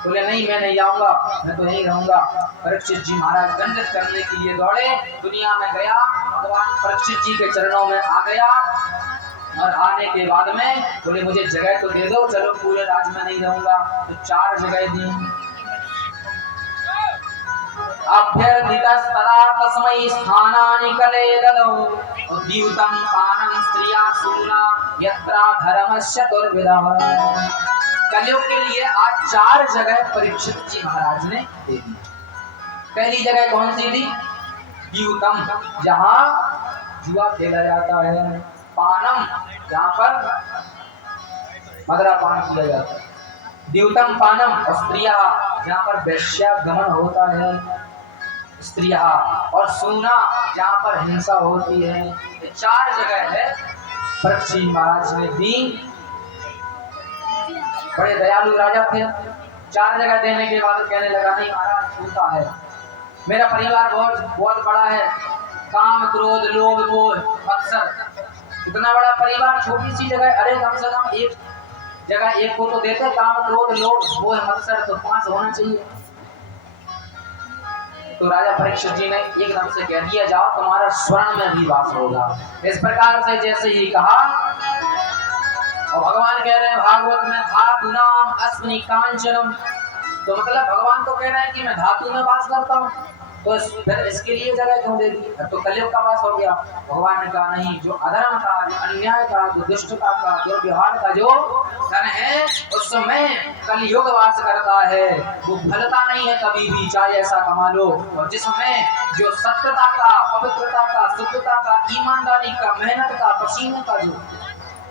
बोले नहीं मैं नहीं जाऊंगा, मैं तो यहीं रहूंगा। परीक्षित जी महाराज दंडित करने के लिए दौड़े, दुनिया में गया, भगवान परीक्षित जी के चरणों में आ गया और आने के बाद में बोले मुझे जगह तो दे दो, चलो पूरे राज्य में नहीं रहूंगा। तो 4 जगह दी। अभ्यर्थितस्तदा तस्मै स्थानानि कले ददौ द्यूतं पानं स्त्रिया सूना यत्रा धर्मस्य दुर्विदः। कलयुग के लिए आज 4 जगह परीक्षित जी महाराज ने दे दी। पहली जगह कौन सी थी? द्यूतम, जहाँ जुआ खेला जाता है। पानम, जहाँ पर मदिरापान किया जाता है। द्यूतम पानम, और स्त्रिया, जहाँ पर वेश्यागमन होता है। स्त्रिया और सूना, जहाँ पर हिंसा होती है। ये 4 जगह है परीक्षित महाराज ने दी। बड़े दयालु राजा थे। 4 जगह देने के बाद कहने लगा नहीं महाराज छूटा है, मेरा परिवार बहुत बड़ा है, काम क्रोध लोभ मोह मत्सर, इतना बड़ा परिवार छोटी सी जगह, अरे कम से कम एक जगह एक को तो देते, काम क्रोध लोभ मोह मत्सर तो 5 होना चाहिए। तो राजा परीक्षित जी ने एकदम से कह दिया जाओ तुम्हारा स्वर्ण में भी वास होगा। इस प्रकार से जैसे ही कहा, और भगवान कह रहे हैं भागवत में धातु नाम अस्मि कांचनम, तो मतलब भगवान तो कह रहे हैं कि मैं धातु में वास करता हूँ, तो फिर इसके लिए जगह क्यों दे दी? तो कलयुग का वास हो गया। भगवान ने कहा नहीं, जो अधर्म का, जो अन्याय का, जो दुष्टता का, जो व्यवहार का जो धन है उसमें कलयुग वास करता है। वो भलता नहीं है कभी भी, चाहे ऐसा कमा लो। और जिसमें जो सत्यता का, पवित्रता का, शुद्धता का, ईमानदारी का, मेहनत का, पसीने का जो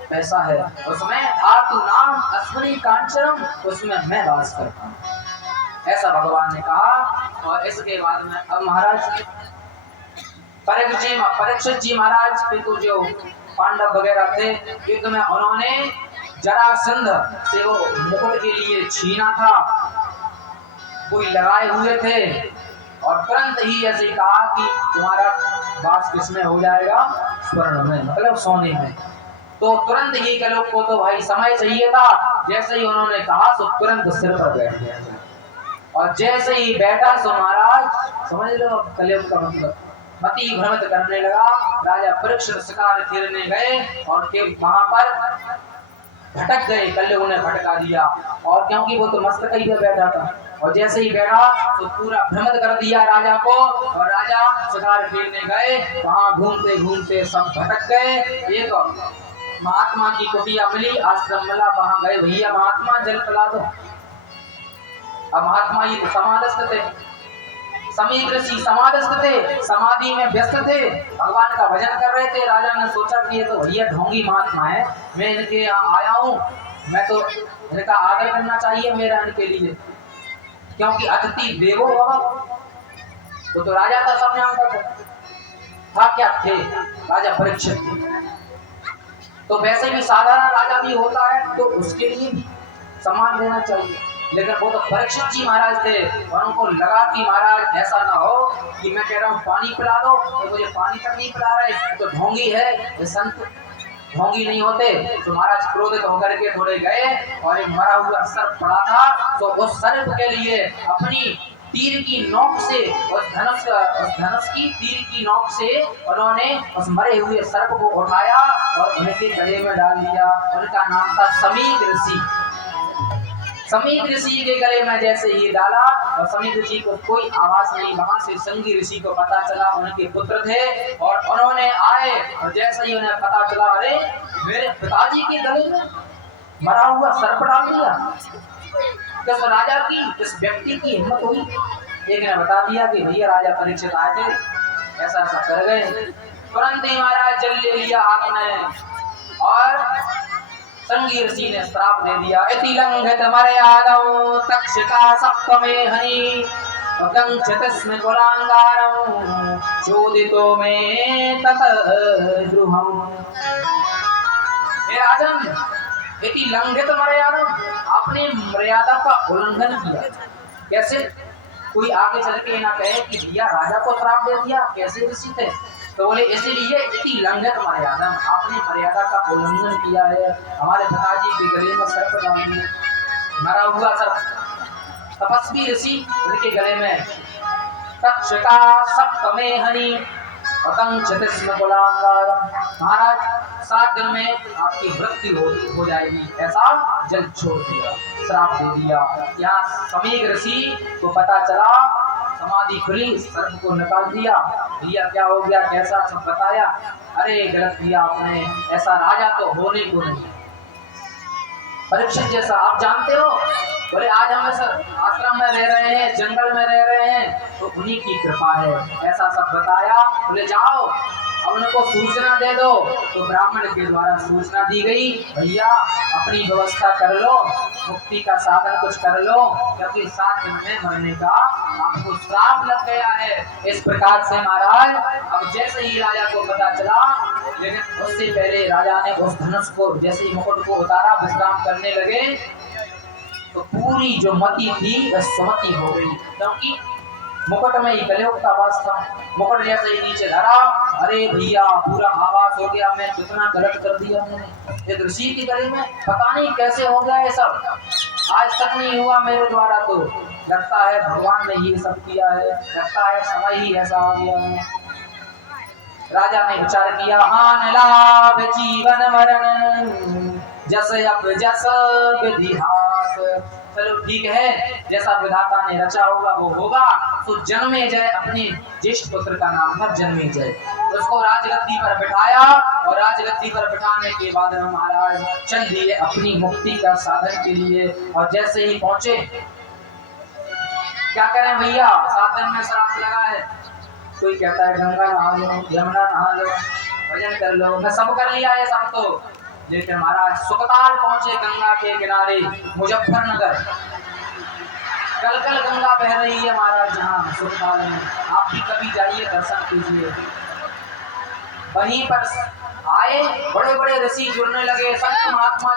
पैसा है उसमें धातु नाम अस्मि कांचनम, उसमें मैं वास करता हूँ, ऐसा भगवान ने कहा। और इसके बाद में अब महाराज परीक्षित जी महाराज के तो जो पांडव वगैरह थे, युद्ध में उन्होंने जरासंध से वो मुकुट के लिए छीना था, कोई लगाए हुए थे, और तुरंत ही ऐसे कहा कि तुम्हारा वास किसमें हो जाएगा? स्वर्ण में, मतलब सोने में। तो तुरंत ही कलयुग को तो भाई समय चाहिए था, जैसे ही उन्होंने कहा तो तुरंत सिर पर बैठ गया, और जैसे ही बैठा तो महाराज समझ लो कलयुग का मतलब मति भ्रमित करने लगा। राजा परीक्षित शिकार खेलने गए और के वहां पर भटक गए, कलयुग ने भटका दिया, और क्योंकि वो तो मस्त कहीं पे बैठा था, और जैसे ही बैठा तो पूरा भ्रमित कर दिया राजा को, और राजा शिकार खेलने गए, वहां घूमते घूमते सब भटक गए। एक महात्मा की कुटिया मिली, आश्रम मिला, वहां गए, भैया महात्मा जल पिला दो। अब महात्मा ये समाधिस्थ थे, समीप ऋषि समाधिस्थ थे, समाधि में व्यस्त थे, भगवान का भजन कर रहे थे। राजा ने सोचा कि ये तो भैया ढोंगी महात्मा है, मैं इनके यहाँ आया हूँ, मैं तो इनका आदर करना चाहिए मेरा इनके लिए, क्योंकि अतिथि देवो भव। तो राजा का सब जानता था क्या थे? राजा परीक्षित। तो वैसे भी साधारण राजा भी होता है तो उसके लिए भी सम्मान देना चाहिए, लेकिन वो तो परीक्षित जी महाराज थे, और उनको लगा कि महाराज ऐसा ना हो कि मैं कह रहा हूँ पानी पिला दो तो मुझे पानी तक नहीं पिला रहे, तो ढोंगी है, ये संत ढोंगी नहीं होते। तो महाराज क्रोधित होकर के थोड़े गए, और एक मरा हुआ सर्प पड़ा था, तो उस सर्प के लिए अपनी तीर की नोक से, उस धनुष की तीर की नोक से उन्होंने उस मरे हुए सर्प को उठाया और उनके गले में डाल दिया। उनका नाम था समीक ऋषि। समीक ऋषि के गले में जैसे ही डाला, और समीक ऋषि को कोई आवाज नहीं, वहां से संगी ऋषि को पता चला उनके पुत्र थे, और उन्होंने आए, और जैसे ही उन्हें पता चला अरे मेरे पिताजी के गले में मरा हुआ सर्प डाल दिया, किस राजा की, किस व्यक्ति की हिम्मत हुई? एक ने बता दिया कि भैया राजा परीक्षित आए थे, ऐसा ऐसा कर गए। तुरंत ही महाराज जल ले लिया हाथ में, और संगी ऋषि ने श्राप दे दिया, इति लंघित मर्यादौ तक्षका सप्तमे हनि कंक्षतस्म कुलांगारं चोदितो में ततद्रुहम्। हे राजन, इति लंघित मर्यादा, आपने मर्यादा का उल्लंघन किया। कैसे? कोई आगे चल के ना कहे कि भैया राजा को श्राप दे दिया, कैसे ऋषि थे? तो बोले इसीलिए इति लंघित मर्यादा, आपने मर्यादा का उल्लंघन किया है, हमारे पिताजी के गले में सर्प डाल दिया। मरा हुआ सब तपस्वी ऋषि उनके गले में तक्षका सप्तमे हनि पतंग चतुष्म कुलांगार, महाराज 7 दिन में आपकी मृत्यु हो जाएगी, ऐसा जल छोड़ दिया, श्राप दे दिया। यहाँ समीक ऋषि को पता चला, समाधि खुली, सर्प को निकाल दिया, भैया क्या हो गया, कैसा, सब बताया। अरे गलत किया आपने, ऐसा राजा तो होने को नहीं। परीक्षित जैसा आप जानते हो, बोले आज हम सर आश्रम में रह रहे हैं, जंगल में रह रहे हैं, तो उन्हीं की कृपा है, ऐसा सब बताया। बोले जाओ अब उनको सूचना दे दो, तो ब्राह्मण के द्वारा सूचना दी गई, भैया अपनी व्यवस्था कर लो, मुक्ति का साधन कुछ कर लो, क्योंकि 7 दिन में मरने का आपको श्राप लग गया है। इस प्रकार से महाराज अब जैसे ही राजा को पता चला, लेकिन उससे पहले राजा ने उस धनुष को जैसे ही मुकुट को उतारा, विश्राम करने लगे, तो पूरी जो मति थी वह सुमति हो गई, क्योंकि मुकुट में ही कलयुग का वास था। मुकुट जैसे ही नीचे धरा, अरे भैया पूरा आवाज हो गया, मैं कितना गलत कर दिया मैंने, एक ऋषि की गले में पता नहीं कैसे हो गया ये सब, आज तक नहीं हुआ मेरे द्वारा, तो लगता है भगवान ने ही सब किया है, लगता है समय ही ऐसा आ गया है। राजा ने विचार किया, हान लाभ जीवन मरण जस अब जस विधिहास, चलो ठीक है, जैसा विधाता ने रचा होगा वो होगा। तो जन्मेजय अपने ज्येष्ठ पुत्र का नाम था जन्मेजय, उसको राजगद्दी पर बिठाया, और राजगद्दी पर बिठाने के बाद महाराज चल दिए अपनी मुक्ति का साधन के लिए। और जैसे ही पहुंचे, क्या करें भैया 7 दिन में श्राप लगा है, कोई कहता है गंगा नहा लो, यमुना नहा लो, भजन कर लो, मैं सब कर लिया है सब तो, लेकिन महाराज सुकताल पहुंचे गंगा के किनारे, मुजफ्फरनगर, कल कल गंगा बह रही है महाराज जहाँ सुकताल में, आप भी कभी जाइए दर्शन कीजिए। वहीं पर आए बड़े बड़े ऋषि जुड़ने लगे, संत महात्मा